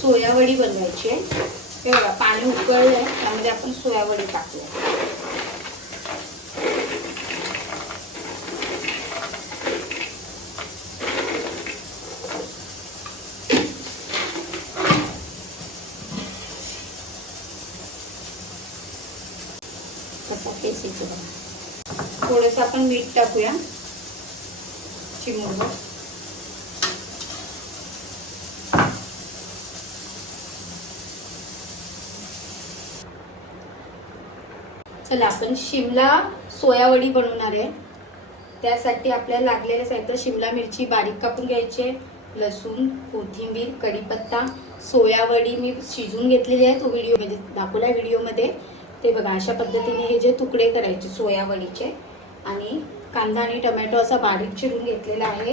सोयावडी बनवायची आहे। हे बघा पाणी उकळलंय, त्यामध्ये आपण सोयावडी टाकूया। थोडंसं आपण मीठ टाकूया, चिमूटभर। चला आपण शिमला सोयावडी बनवणार आहे। त्यासाठी आपल्याला लागलेले साहित्य शिमला मिरची बारीक कापून घ्यायचे, लसूण, कोथिंबीर, कढीपत्ता, सोयावडी मी शिजवून घेतलेली आहे, तो व्हिडिओ मध्ये दाखवला व्हिडिओमध्ये। ते बघा अशा पद्धतीने हे जे तुकडे करायचे सोयावडीचे, आणि कांदा आणि टोमॅटो असा बारीक चिरून घेतलेला आहे,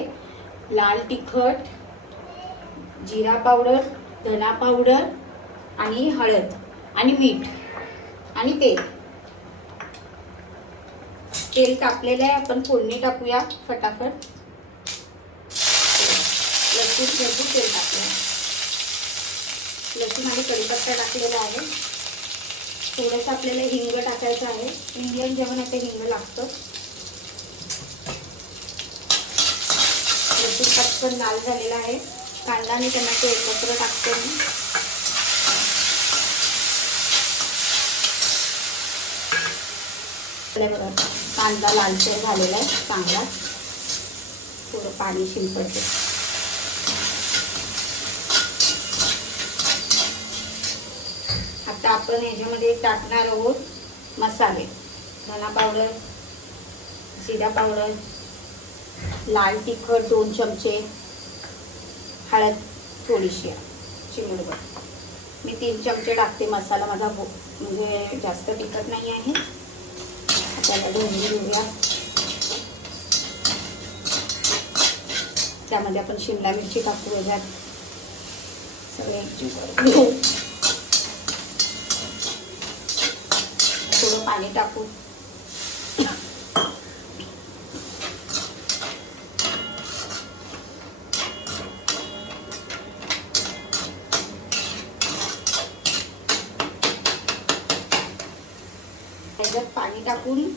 लाल तिखट, जिरा पावडर, धना पावडर आणि हळद आणि मीठ आणि तेल तापलेलं आहे। आपण फोडणी टाकूया फटाफट। लसूण भरपूर तेल टाकूया, लसूण आणि कढीपत्ता टाकलेला आहे। थोडंसं आपल्याला हिंग टाकायचं आहे, इंडियन जेवणात हिंग लागतं। लसूण पटकन लाल झालेला आहे, कांदा आणि टोमॅटो एकत्र टाकते मी। बघा कांदा लालसर झालेला आहे चांगला, थोडं पाणी शिंपडते। आता आपण याच्यामध्ये टाकणार आहोत मसाले, धना पावडर, जिरा पावडर, लाल तिखट 2 चमचे, हळद थोडीशी चिमूटभर। मी 3 चमचे टाकते, मसाला माझा म्हणजे जास्त तिखट नाही आहे। त्याला ढवळून घेऊया, त्यामध्ये आपण शिमला मिरची टाकू, याच्यात सगळे थोडं पाणी टाकू। याच्यात पाणी टाकून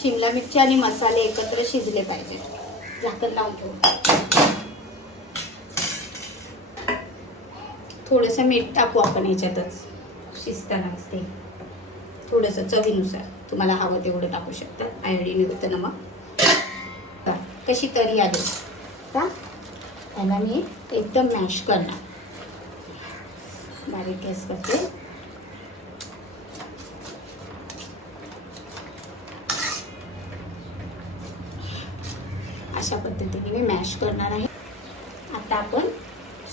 शिमला मिरची आणि मसाले एकत्र शिजले पाहिजे। झाकण लावून ठेवू। थोडंसं मीठ टाकू आपण याच्यातच शिजतानाच, ते थोडंसं चवीनुसार, तुम्हाला हवं तेवढं टाकू शकता। आयोडीन होतं नमक। कशी तरी आली का त्याला मी एकदम मॅश करणार, बारीक गॅस करते। अशा पद्धतीने मी मॅश करणार आहे। आता आपण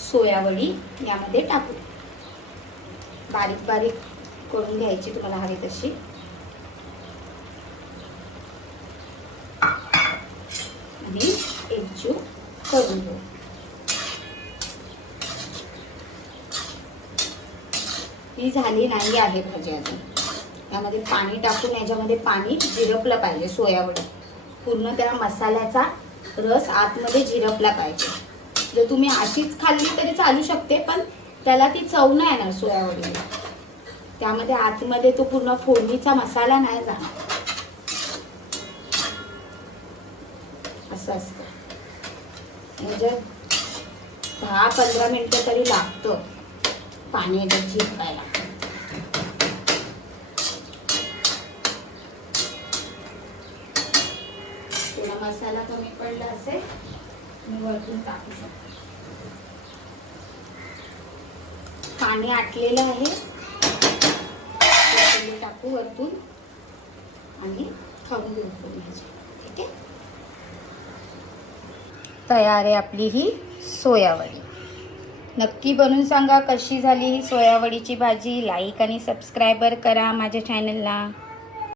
सोयावडी यामध्ये टाकू, बारीक बारीक करून घ्यायची तुम्हाला हवी तशी। आणि एकजीव करून घेऊ। ही झाली नाही आहे भाजी अजून, यामध्ये पाणी टाकून याच्यामध्ये पाणी झिरपलं पाहिजे, सोयावडी पूर्ण त्या मसाल्याचा रस आतमध्ये झिरपला पाहिजे। जर तुम्ही अशीच खाल्ली तरी चालू शकते, पण त्याला ती चव नाही येणार सोयावडीला, त्यामध्ये आतमध्ये तो पूर्ण फोडणीचा मसाला नाही जाणार, असं असतं। म्हणजे 10-15 मिनिटं तरी लागतं पाणी याच्यात झिरपायला। थोडा मसाला कमी पडला असेल मी वरतून टाकू शकते। पाणी आटलेलं आहे, टाकू वरतून आणि खाऊन घेऊ। ठीक आहे, तयार आहे आपली ही सोयावडी। नक्की बनवून सांगा कशी झाली ही सोयावडीची भाजी। लाईक आणि सबस्क्राईबर करा माझ्या चॅनलला।